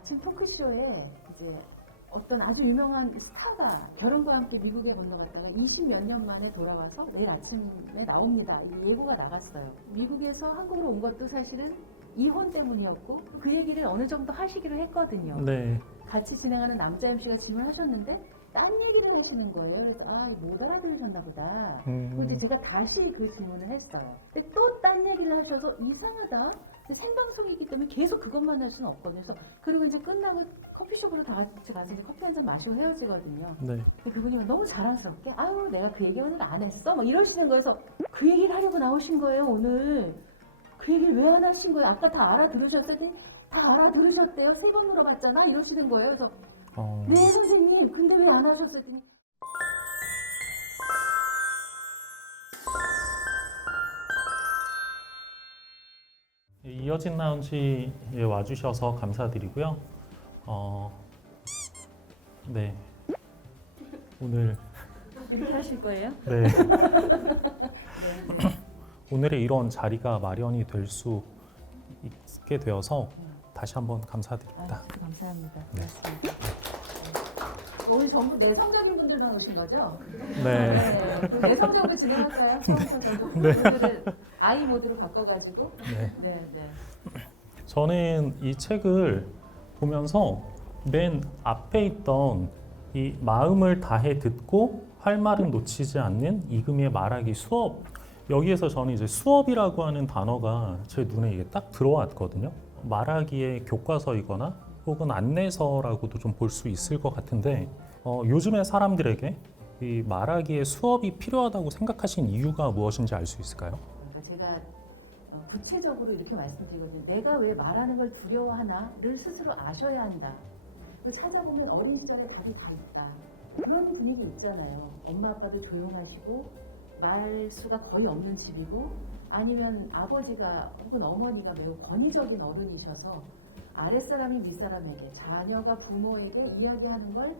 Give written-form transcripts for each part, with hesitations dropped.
아침 토크쇼에 이제 어떤 아주 유명한 스타가 결혼과 함께 미국에 건너갔다가 20몇 년 만에 돌아와서 내일 아침에 나옵니다. 이 예고가 나갔어요. 미국에서 한국으로 온 것도 사실은 이혼 때문이었고 그 얘기를 어느 정도 하시기로 했거든요. 네. 같이 진행하는 남자 MC가 질문하셨는데 딴 얘기를 하시는 거예요. 그래서 못 알아들으셨나 보다. 그리고 이제 제가 다시 그 질문을 했어요. 근데 또 딴 얘기를 하셔서 이상하다. 생방송이기 때문에 계속 그것만 할 수는 없거든요. 그래서 그리고 이제 끝나고 커피숍으로 다 같이 가서 이제 커피 한 잔 마시고 헤어지거든요. 네. 근데 그분이 너무 자랑스럽게 아유 내가 그 얘기 오늘 안 했어? 막 이러시는 거여서 그 얘기를 하려고 나오신 거예요 오늘. 그 얘기를 왜 안 하신 거예요? 아까 다 알아들으셨더니 다 알아들으셨대요. 3번 물어봤잖아 이러시는 거예요. 그래서 네 선생님 근데 왜 안 하셨어요? 했더니 이어진 라운지에 와주셔서 감사드리고요. 네. 오늘 이렇게 하실 거예요? 네. 네. 오늘의 이런 자리가 마련이 될 수 있게 되어서 다시 한번 감사드립니다. 감사합니다. 네. 고맙습니다. 오늘 전부 내성적인 분들만 오신 거죠? 네. 그 내성적으로 진행할까요? 처음부터 네. 분들을 아이 모드로 바꿔가지고. 네. 네, 네. 저는 이 책을 보면서 맨 앞에 있던 이 마음을 다해 듣고 할 말은 놓치지 않는 이금희의 말하기 수업, 여기에서 저는 이제 수업이라고 하는 단어가 제 눈에 이게 딱 들어왔거든요. 말하기의 교과서이거나 혹은 안내서라고도 좀 볼 수 있을 것 같은데 요즘의 사람들에게 이 말하기의 수업이 필요하다고 생각하신 이유가 무엇인지 알 수 있을까요? 그러니까 제가 구체적으로 이렇게 말씀드리거든요. 내가 왜 말하는 걸 두려워하나를 스스로 아셔야 한다. 그 찾아보면 어린 시절에 답이 다 있다. 그런 분위기 있잖아요. 엄마 아빠도 조용하시고 말수가 거의 없는 집이고 아니면 아버지가 혹은 어머니가 매우 권위적인 어른이셔서 아랫사람이 윗사람에게 자녀가 부모에게 이야기하는 걸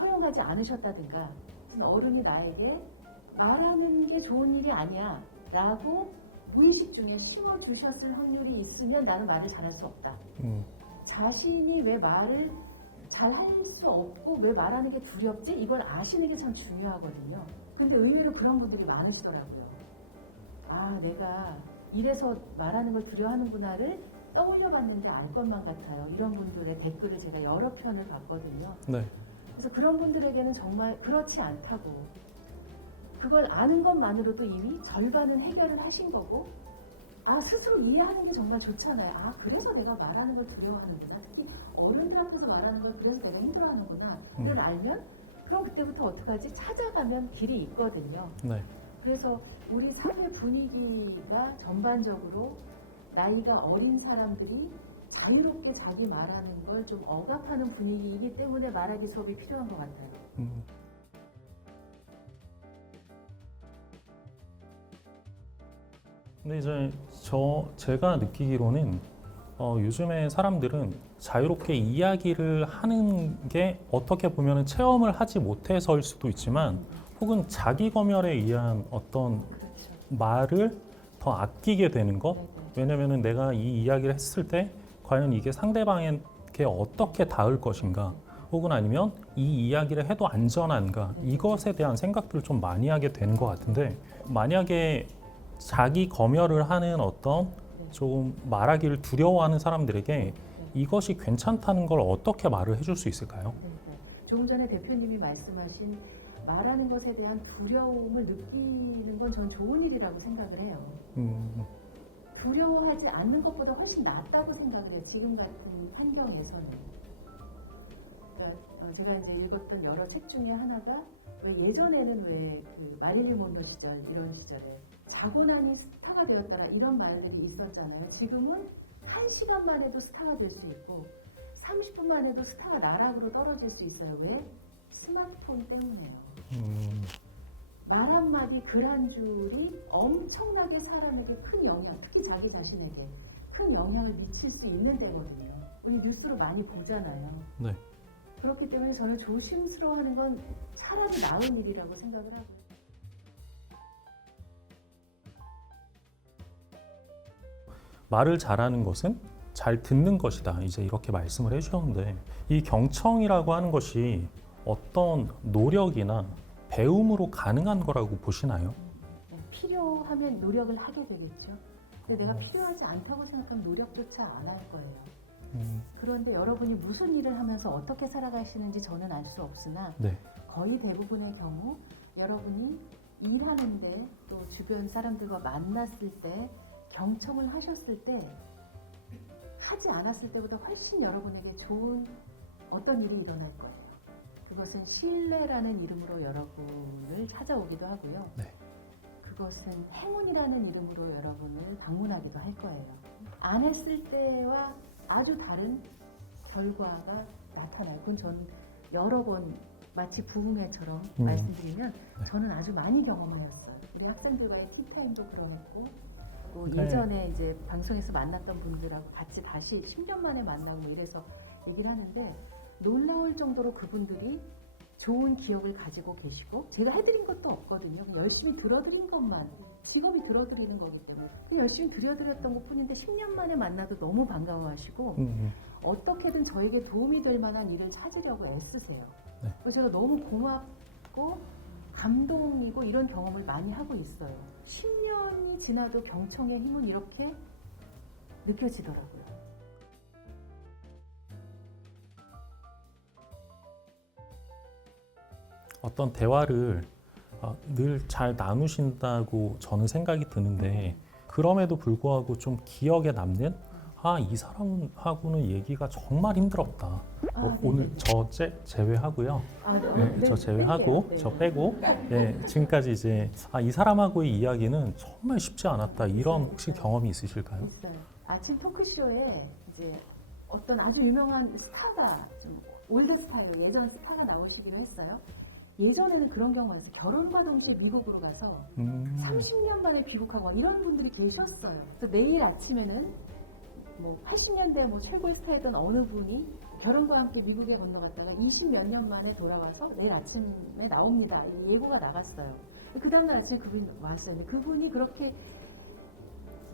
허용하지 않으셨다든가 어른이 나에게 말하는 게 좋은 일이 아니야 라고 무의식 중에 심어주셨을 확률이 있으면 나는 말을 잘할 수 없다. 자신이 왜 말을 잘 할 수 없고 왜 말하는 게 두렵지? 이걸 아시는 게 참 중요하거든요. 근데 의외로 그런 분들이 많으시더라고요. 아, 내가 이래서 말하는 걸 두려워하는구나를 떠올려 봤는데 알 것만 같아요. 이런 분들의 댓글을 제가 여러 편을 봤거든요. 네. 그래서 그런 분들에게는 정말 그렇지 않다고. 그걸 아는 것만으로도 이미 절반은 해결을 하신 거고, 아, 스스로 이해하는 게 정말 좋잖아요. 아, 그래서 내가 말하는 걸 두려워하는구나. 특히 어른들 앞에서 말하는 걸 그래서 내가 힘들어하는구나. 이걸 알면, 그럼 그때부터 어떡하지? 찾아가면 길이 있거든요. 네. 그래서 우리 사회 분위기가 전반적으로 나이가 어린 사람들이 자유롭게 자기 말하는 걸 좀 억압하는 분위기이기 때문에 말하기 수업이 필요한 것 같아요. 근데 이제 제가 느끼기로는 요즘에 사람들은 자유롭게 이야기를 하는 게 어떻게 보면 체험을 하지 못해서일 수도 있지만 혹은 자기 검열에 의한 어떤 그렇죠. 말을 더 아끼게 되는 것. 네네. 왜냐면은 내가 이 이야기를 했을 때 과연 이게 상대방에게 어떻게 닿을 것인가, 혹은 아니면 이 이야기를 해도 안전한가, 이것에 대한 생각들을 좀 많이 하게 되는 것 같은데, 만약에 자기 검열을 하는 어떤 조금 말하기를 두려워하는 사람들에게 이것이 괜찮다는 걸 어떻게 말을 해줄 수 있을까요? 네. 조금 전에 대표님이 말씀하신 말하는 것에 대한 두려움을 느끼는 건 전 좋은 일이라고 생각을 해요. 두려워하지 않는 것보다 훨씬 낫다고 생각을 해요. 지금 같은 환경에서는. 그러니까 제가 이제 읽었던 여러 책 중에 하나가 왜 예전에는 왜 그 마릴린 먼로 시절 이런 시절에 자고 나니 스타가 되었다라 이런 말들이 있었잖아요. 지금은 1시간 만에도 스타가 될 수 있고 30분 만에도 스타가 나락으로 떨어질 수 있어요. 왜? 스마트폰 때문에요. 말 한마디 글 한 줄이 엄청나게 사람에게 큰 영향, 특히 자기 자신에게 큰 영향을 미칠 수 있는 때거든요. 우리 뉴스로 많이 보잖아요. 네. 그렇기 때문에 저는 조심스러워하는 건 차라리 나은 일이라고 생각을 하고요. 말을 잘하는 것은 잘 듣는 것이다. 이제 이렇게 말씀을 해주셨는데 이 경청이라고 하는 것이 어떤 노력이나 배움으로 가능한 거라고 보시나요? 필요하면 노력을 하게 되겠죠. 근데 내가 필요하지 않다고 생각하면 노력조차 안 할 거예요. 그런데 여러분이 무슨 일을 하면서 어떻게 살아가시는지 저는 알 수 없으나 네. 거의 대부분의 경우 여러분이 일하는데 또 주변 사람들과 만났을 때 경청을 하셨을 때 하지 않았을 때보다 훨씬 여러분에게 좋은 어떤 일이 일어날 거예요. 그것은 신뢰라는 이름으로 여러분을 찾아오기도 하고요. 네. 그것은 행운이라는 이름으로 여러분을 방문하기도 할 거예요. 안 했을 때와 아주 다른 결과가 나타나요. 그건 저는 여러 번 마치 부흥회처럼 말씀드리면 저는 아주 많이 경험하였어요. 우리 학생들과의 티타임도 그려놓고 또 네. 예전에 이제 방송에서 만났던 분들하고 같이 다시 10년 만에 만나고 뭐 이래서 얘기를 하는데 놀라울 정도로 그분들이 좋은 기억을 가지고 계시고 제가 해드린 것도 없거든요. 그냥 열심히 들어드린 것만 직업이 들어드리는 거기 때문에 그냥 열심히 들여드렸던 것뿐인데 10년 만에 만나도 너무 반가워하시고 어떻게든 저에게 도움이 될 만한 일을 찾으려고 애쓰세요. 네. 그래서 제가 너무 고맙고 감동이고 이런 경험을 많이 하고 있어요. 10년이 지나도 경청의 힘은 이렇게 느껴지더라고요. 어떤 대화를 늘 잘 나누신다고 저는 생각이 드는데 그럼에도 불구하고 좀 기억에 남는 이 사람하고는 얘기가 정말 힘들었다. 오늘 저 제외하고요. 네, 저 제외하고 뺄게요. 저 빼고 지금까지 이제 이 사람하고의 이야기는 정말 쉽지 않았다. 이런 혹시 경험이 있으실까요? 있어요. 아침 토크쇼에 이제 어떤 아주 유명한 스타가 좀 올드 스타예요. 예전 스타가 나오시기로 했어요. 예전에는 그런 경우가 있어요. 결혼과 동시에 미국으로 가서 30년 만에 귀국하고 이런 분들이 계셨어요. 그래서 내일 아침에는 뭐 80년대 뭐 최고의 스타였던 어느 분이 결혼과 함께 미국에 건너갔다가 20몇 년 만에 돌아와서 내일 아침에 나옵니다. 예고가 나갔어요. 그 다음날 아침에 그분이 왔어요. 근데 그분이 그렇게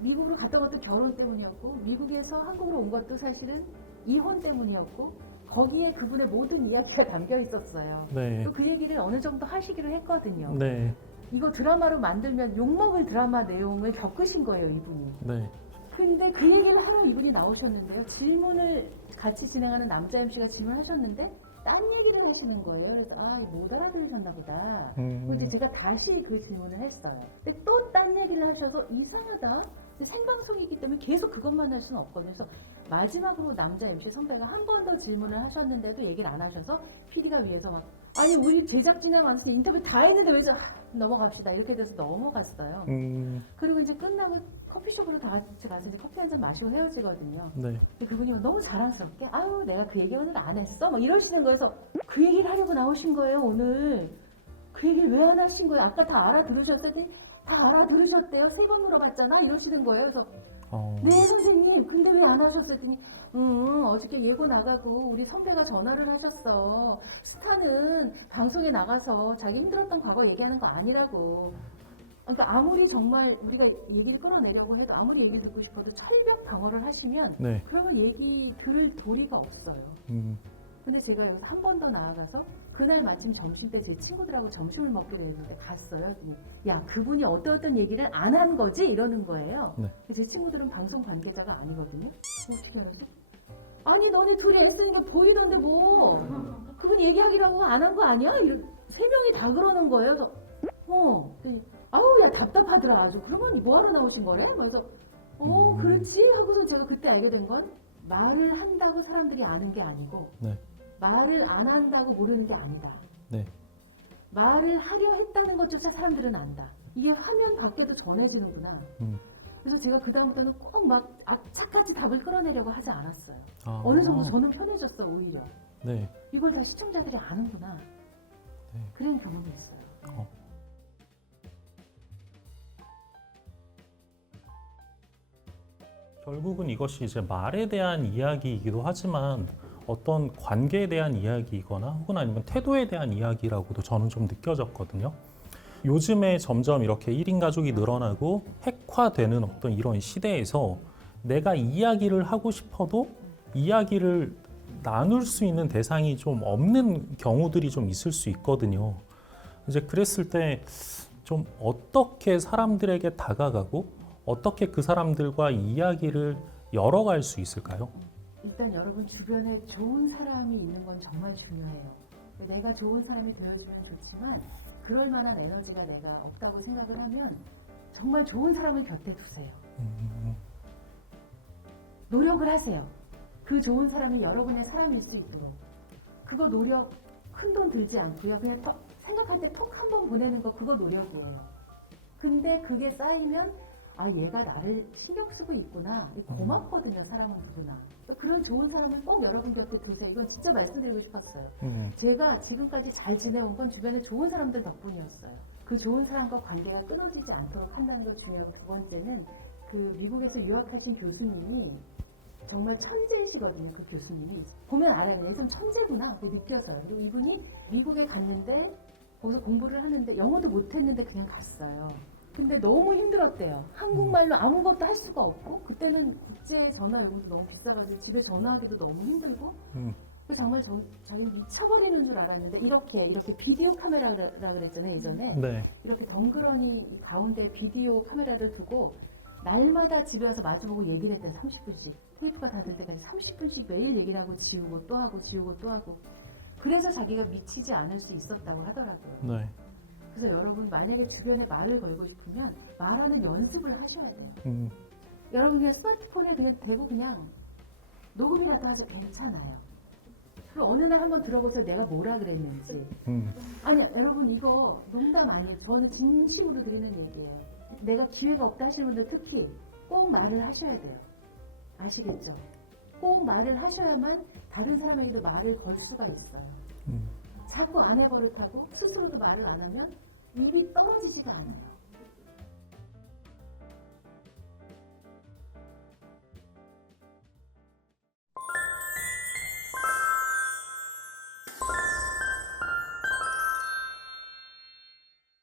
미국으로 갔던 것도 결혼 때문이었고 미국에서 한국으로 온 것도 사실은 이혼 때문이었고 거기에 그분의 모든 이야기가 담겨 있었어요. 네. 또 그 얘기를 어느 정도 하시기로 했거든요. 네. 이거 드라마로 만들면 욕먹을 드라마 내용을 겪으신 거예요, 이분이. 네. 근데 그 얘기를 하러 이분이 나오셨는데요. 질문을 같이 진행하는 남자 MC가 질문하셨는데 딴 얘기를 하시는 거예요. 그래서 못 알아들으셨나 보다. 그리고 이제 제가 다시 그 질문을 했어요. 근데 또 딴 얘기를 하셔서 이상하다. 생방송이기 때문에 계속 그것만 할 수는 없거든요. 그래서 마지막으로 남자 MC 선배가 한 번 더 질문을 하셨는데도 얘기를 안 하셔서 PD가 위에서 막 아니 우리 제작진이랑 만나서 인터뷰 다 했는데 왜 넘어갑시다 이렇게 돼서 넘어갔어요. 그리고 이제 끝나고 커피숍으로 다 같이 가서 이제 커피 한 잔 마시고 헤어지거든요. 네. 근데 그분이 너무 자랑스럽게 내가 그 얘기 오늘 안 했어? 막 이러시는 거여서 그 얘기를 하려고 나오신 거예요 오늘. 그 얘기를 왜 안 하신 거예요? 아까 다 알아들으셨어요? 다 알아들으셨대요? 3번 물어봤잖아? 이러시는 거예요. 그래서 네 선생님 근데 왜 안 하셨어요? 했더니 어저께 예고 나가고 우리 선배가 전화를 하셨어. 스타는 방송에 나가서 자기 힘들었던 과거 얘기하는 거 아니라고. 그러니까 아무리 정말 우리가 얘기를 끌어내려고 해도 아무리 얘기를 듣고 싶어도 철벽 방어를 하시면 네. 그러면 얘기 들을 도리가 없어요. 근데 제가 여기서 한 번 더 나아가서 그날 마침 점심 때 제 친구들하고 점심을 먹기로 했는데 갔어요. 야 그분이 어떤 얘기를 안 한 거지? 이러는 거예요. 네. 제 친구들은 방송 관계자가 아니거든요. 어떻게 알았어? 아니 너네 둘이 애쓰는 게 보이던데 뭐 그분 얘기하기로 하고 안 한 거 아니야? 3명이 다 그러는 거예요. 그래서 그랬더니 아우 야 답답하더라 아주. 그러면 뭐하러 나오신 거래? 그래서 그렇지 하고선 제가 그때 알게 된 건 말을 한다고 사람들이 아는 게 아니고 네. 말을 안 한다고 모르는 게 아니다. 네. 말을 하려 했다는 것조차 사람들은 안다. 이게 화면 밖에도 전해지는구나. 그래서 제가 그 다음부터는 꼭 막 악착같이 답을 끌어내려고 하지 않았어요. 어느 정도 저는 편해졌어 오히려. 네. 이걸 다 시청자들이 아는구나. 네. 그런 경험이 있어요. 결국은 이것이 이제 말에 대한 이야기이기도 하지만 어떤 관계에 대한 이야기이거나 혹은 아니면 태도에 대한 이야기라고도 저는 좀 느껴졌거든요. 요즘에 점점 이렇게 1인 가족이 늘어나고 핵화되는 어떤 이런 시대에서 내가 이야기를 하고 싶어도 이야기를 나눌 수 있는 대상이 좀 없는 경우들이 좀 있을 수 있거든요. 이제 그랬을 때 좀 어떻게 사람들에게 다가가고 어떻게 그 사람들과 이야기를 열어갈 수 있을까요? 일단 여러분 주변에 좋은 사람이 있는 건 정말 중요해요. 내가 좋은 사람이 되어주면 좋지만 그럴 만한 에너지가 내가 없다고 생각을 하면 정말 좋은 사람을 곁에 두세요. 노력을 하세요. 그 좋은 사람이 여러분의 사람일 수 있도록. 그거 노력 큰 돈 들지 않고요. 그냥 생각할 때 톡 한 번 보내는 거 그거 노력이에요. 근데 그게 쌓이면 아 얘가 나를 신경 쓰고 있구나. 고맙거든요. 사람은 누구나. 그런 좋은 사람을 꼭 여러분 곁에 두세요. 이건 진짜 말씀드리고 싶었어요. 제가 지금까지 잘 지내온 건 주변에 좋은 사람들 덕분이었어요. 그 좋은 사람과 관계가 끊어지지 않도록 한다는 거 중요하고 두 번째는 그 미국에서 유학하신 교수님이 정말 천재이시거든요. 그 교수님이. 보면 알아요. 얘 좀 천재구나. 느껴서요. 그리고 이분이 미국에 갔는데 거기서 공부를 하는데 영어도 못했는데 그냥 갔어요. 근데 너무 힘들었대요. 한국말로 아무것도 할 수가 없고 그때는 국제 전화 요금도 너무 비싸가지고 집에 전화하기도 너무 힘들고 정말 자기는 미쳐버리는 줄 알았는데 이렇게 비디오 카메라라 그랬잖아요. 예전에. 네. 이렇게 덩그러니 가운데 비디오 카메라를 두고 날마다 집에 와서 마주보고 얘기를 했대요. 30분씩. 테이프가 다 될 때까지 30분씩 매일 얘기를 하고 지우고 또 하고 지우고 또 하고. 그래서 자기가 미치지 않을 수 있었다고 하더라고요. 네. 그래서 여러분 만약에 주변에 말을 걸고 싶으면 말하는 연습을 하셔야 돼요. 여러분 그냥 스마트폰에 그냥 대고 그냥 녹음이라도 하셔도 괜찮아요. 그 어느 날 한번 들어보세요. 내가 뭐라 그랬는지. 아니 여러분 이거 농담 아니에요. 저는 진심으로 드리는 얘기예요. 내가 기회가 없다 하시는 분들 특히 꼭 말을 하셔야 돼요. 아시겠죠? 꼭 말을 하셔야만 다른 사람에게도 말을 걸 수가 있어요. 자꾸 아내 버릇하고 스스로도 말을 안 하면 입이 떨어지지가 않아요.